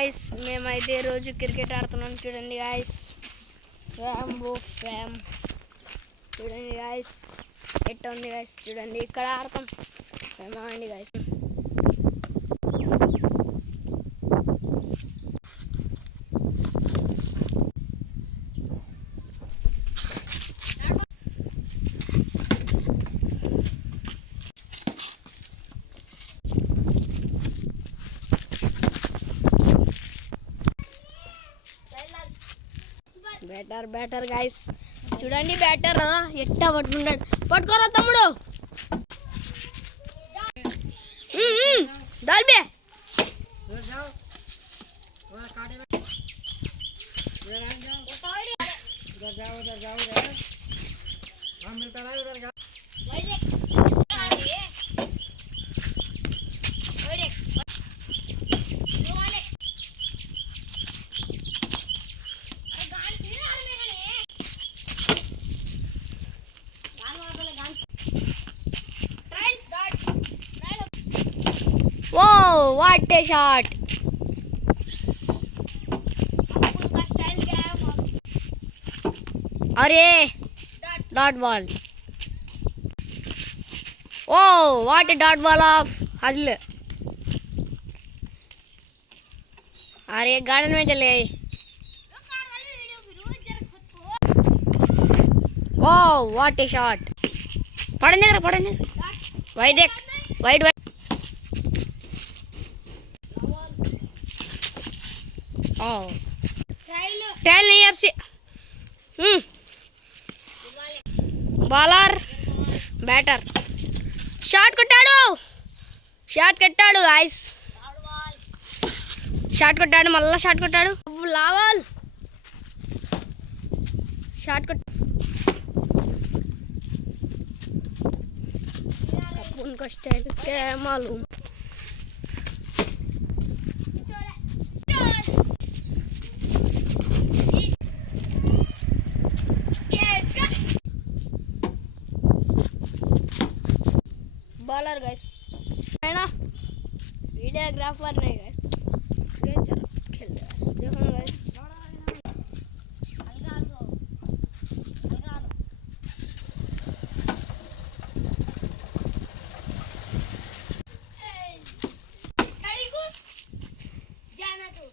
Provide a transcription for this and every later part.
గాయస్ మేమైతే రోజు క్రికెట్ ఆడుతున్నాం చూడండి గాయస్. ఫ్యామ్ చూడండి గాయస్ ఎట్ట ఉంది గాయస్. చూడండి ఇక్కడ ఆడతాం అండి గాయస్. బ్యాటర్ గాయస్ చూడండి. బ్యాటర్ ఎట్టా పట్టుకుంటాడు. పట్టుకోరా తమ్ముడు. దాల్బే Whoa, what a shot! अरे dot ball. Oh, what a dot ball of Hazl. अरे गार्डन में चले गए. Oh, what a shot! पढ़ने वाइड वाइड ट्रायल नहीं आपसे. बॉलर बैटर షాట్ కొట్టాడు ఐస్. షాట్ కొట్టాడు మళ్ళా షాట్ కొట్టాడు. లావాల్ షాట్ కొట్ట उनको स्टाइल क्या मालूम. बॉलर गाइस है ना, वीडियोग्राफर नहीं गाइस. खेल गाइस देखो गाइस. जाना तू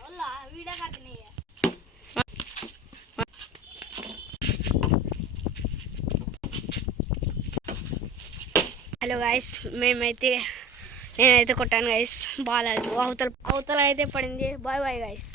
होला वीडियो काटनी है. హలో గాయస్ నేనైతే కొట్టాను గాయస్. బాల్ అవతల అయితే పడింది. Bye bye guys.